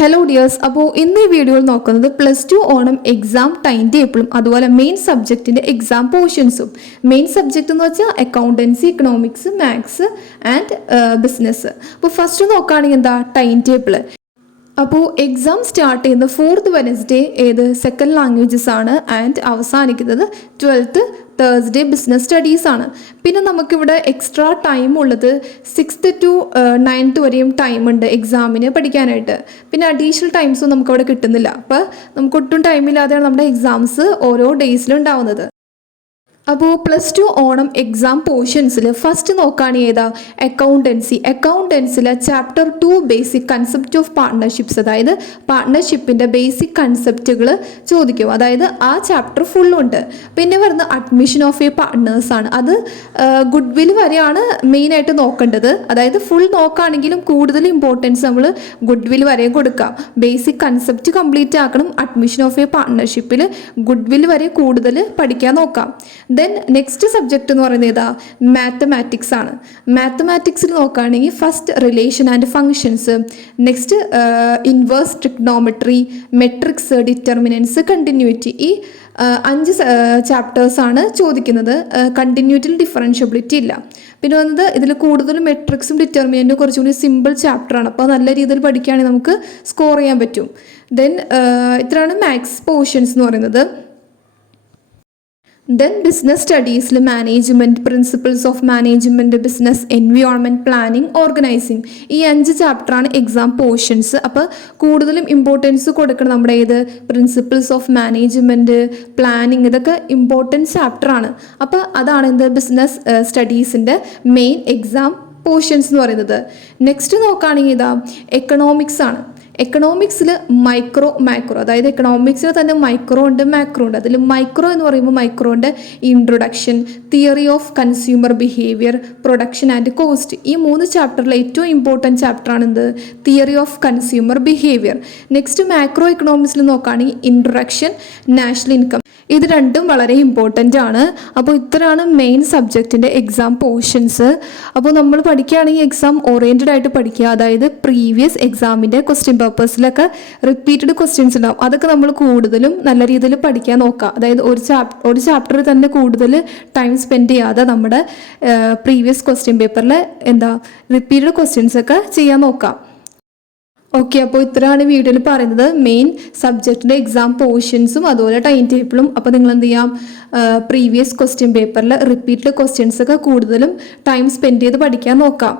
Hello dears. അപ്പോൾ ഇന്ന് ഈ വീഡിയോയിൽ നോക്കുന്നത് +2 ഓണം എക്സാം ടൈം ടേബിളും അതുപോലെ മെയിൻ സബ്ജക്റ്റിൻ്റെ എക്സാം പോർഷൻസും. മെയിൻ സബ്ജക്റ്റ് എന്ന് വെച്ചാൽ accountancy, economics, maths and business. അപ്പോൾ ഫസ്റ്റ് നോക്കുകയാണെങ്കിൽ എന്താ ടൈം ടേബിൾ. അപ്പോൾ എക്സാം സ്റ്റാർട്ട് ചെയ്യുന്നത് 4th വെനസ്ഡേ സെക്കൻഡ് ലാംഗ്വേജസ് ആണ് ആൻഡ് അവസാനിക്കുന്നത് 12th തേഴ്സ്ഡേ ബിസിനസ് സ്റ്റഡീസ് ആണ്. പിന്നെ നമുക്കിവിടെ എക്സ്ട്രാ ടൈം ഉള്ളത് 6th to 9th വരെയും ടൈം ഉണ്ട് എക്സാമിന് പഠിക്കാനായിട്ട്. പിന്നെ അഡീഷണൽ ടൈംസും നമുക്കവിടെ കിട്ടുന്നില്ല. അപ്പോൾ നമുക്ക് ഒട്ടും ടൈമില്ലാതെയാണ് നമ്മുടെ എക്സാംസ് ഓരോ ഡേയ്സിലും ഉണ്ടാവുന്നത്. അപ്പോൾ +2 ഓണം എക്സാം പോർഷൻസിൽ ഫസ്റ്റ് നോക്കുകയാണെങ്കിൽ അക്കൗണ്ടൻസിൽ chapter 2 basic concept of partnerships, അതായത് പാർട്ട്ണർഷിപ്പിൻ്റെ ബേസിക് കൺസെപ്റ്റുകൾ ചോദിക്കും. അതായത് ആ ചാപ്റ്റർ ഫുള്ളുണ്ട്. പിന്നെ വരുന്ന അഡ്മിഷൻ ഓഫ് എ പാർട്ട്നേഴ്സ് ആണ്. അത് ഗുഡ് വിൽ വരെയാണ് മെയിനായിട്ട് നോക്കേണ്ടത്. അതായത് ഫുൾ നോക്കുകയാണെങ്കിലും കൂടുതൽ ഇമ്പോർട്ടൻസ് നമ്മൾ ഗുഡ് വിൽ വരെ കൊടുക്കാം. ബേസിക് കൺസെപ്റ്റ് കംപ്ലീറ്റ് ആക്കണം. അഡ്മിഷൻ ഓഫ് എ പാർട്ട്ണർഷിപ്പിൽ ഗുഡ് വിൽ വരെ കൂടുതൽ പഠിക്കാൻ നോക്കാം. ദെൻ നെക്സ്റ്റ് സബ്ജക്റ്റ് എന്ന് പറയുന്നത് മാത്തമാറ്റിക്സ് ആണ്. മാത്തമാറ്റിക്സിൽ നോക്കുകയാണെങ്കിൽ first relation and functions, next inverse trigonometry, matrix, determinants, continuity. ഈ 5 ചാപ്റ്റേഴ്സാണ് ചോദിക്കുന്നത്. കണ്ടിന്യൂറ്റിയിൽ ഡിഫറൻഷ്യബിലിറ്റി ഇല്ല. പിന്നെ വന്നത് ഇതിൽ കൂടുതലും മെട്രിക്സും ഡിറ്റർമിനൻറ്റും കുറച്ചുകൂടി സിമ്പിൾ ചാപ്റ്ററാണ്. അപ്പോൾ നല്ല രീതിയിൽ പഠിക്കുകയാണെങ്കിൽ നമുക്ക് സ്കോർ ചെയ്യാൻ പറ്റും. ദെൻ ഇത്രയാണ് മാത്സ് പോർഷൻസ് എന്ന് പറയുന്നത്. ദെൻ ബിസിനസ് സ്റ്റഡീസിൽ management, principles of management, business environment, planning, organising. ഈ 5 ചാപ്റ്ററാണ് എക്സാം പോർഷൻസ്. അപ്പോൾ കൂടുതലും ഇമ്പോർട്ടൻസ് കൊടുക്കണം നമ്മുടെ പ്രിൻസിപ്പിൾസ് ഓഫ് മാനേജ്മെൻറ്റ്, പ്ലാനിങ്, ഇതൊക്കെ ഇമ്പോർട്ടൻറ്റ് ചാപ്റ്ററാണ്. അപ്പോൾ അതാണ് ബിസിനസ് സ്റ്റഡീസിൻ്റെ മെയിൻ എക്സാം പോർഷൻസ് എന്ന് പറയുന്നത്. നെക്സ്റ്റ് നോക്കുകയാണെങ്കിൽ എക്കണോമിക്സ് ആണ്. എക്കണോമിക്സിൽ മൈക്രോ, മാക്രോ, അതായത് എക്കണോമിക്സിൽ തന്നെ മൈക്രോ ഉണ്ട്, മാക്രോ ഉണ്ട്. അതിൽ മൈക്രോ എന്ന് പറയുമ്പോൾ മൈക്രോൻ്റെ introduction, theory of consumer behaviour, production and cost. ഈ 3 ചാപ്റ്ററിൽ ഏറ്റവും ഇമ്പോർട്ടൻറ്റ് ചാപ്റ്ററാണ് theory of consumer behaviour. Next macro എക്കണോമിക്സിൽ നോക്കുകയാണെങ്കിൽ ഇൻട്രൊഡക്ഷൻ, നാഷണൽ ഇൻകം. ഇത് രണ്ടും വളരെ ഇമ്പോർട്ടൻ്റ് ആണ്. അപ്പോൾ ഇത്രയാണ് മെയിൻ സബ്ജക്റ്റിൻ്റെ എക്സാം പോർഷൻസ്. അപ്പോൾ നമ്മൾ പഠിക്കുകയാണെങ്കിൽ എക്സാം ഓറിയൻറ്റഡ് ആയിട്ട് പഠിക്കുക. അതായത് പ്രീവിയസ് എക്സാമിൻ്റെ ക്വസ്റ്റ്യൻ പേപ്പേഴ്സിലൊക്കെ റിപ്പീറ്റഡ് ക്വസ്റ്റ്യൻസ് ഉണ്ടാവും. അതൊക്കെ നമ്മൾ കൂടുതലും നല്ല രീതിയിൽ പഠിക്കാൻ നോക്കുക. അതായത് ഒരു ചാപ്റ്ററിൽ തന്നെ കൂടുതൽ ടൈം സ്പെൻഡ് ചെയ്യാതെ നമ്മുടെ പ്രീവിയസ് ക്വസ്റ്റ്യൻ പേപ്പറിൽ റിപ്പീറ്റഡ് ക്വസ്റ്റ്യൻസ് ഒക്കെ ചെയ്യാൻ നോക്കാം. ഓക്കെ, അപ്പോൾ ഇത്രയാണ് വീഡിയോയിൽ പറയുന്നത് മെയിൻ സബ്ജക്റ്റിൻ്റെ എക്സാം പോർഷൻസും അതുപോലെ ടൈം ടേബിളും. അപ്പോൾ നിങ്ങൾ എന്ത് ചെയ്യാം, പ്രീവിയസ് ക്വസ്റ്റ്യൻ പേപ്പറിൽ റിപ്പീറ്റഡ് ക്വസ്റ്റ്യൻസ് ഒക്കെ കൂടുതലും ടൈം സ്പെൻഡ് ചെയ്ത് പഠിക്കാൻ നോക്കാം.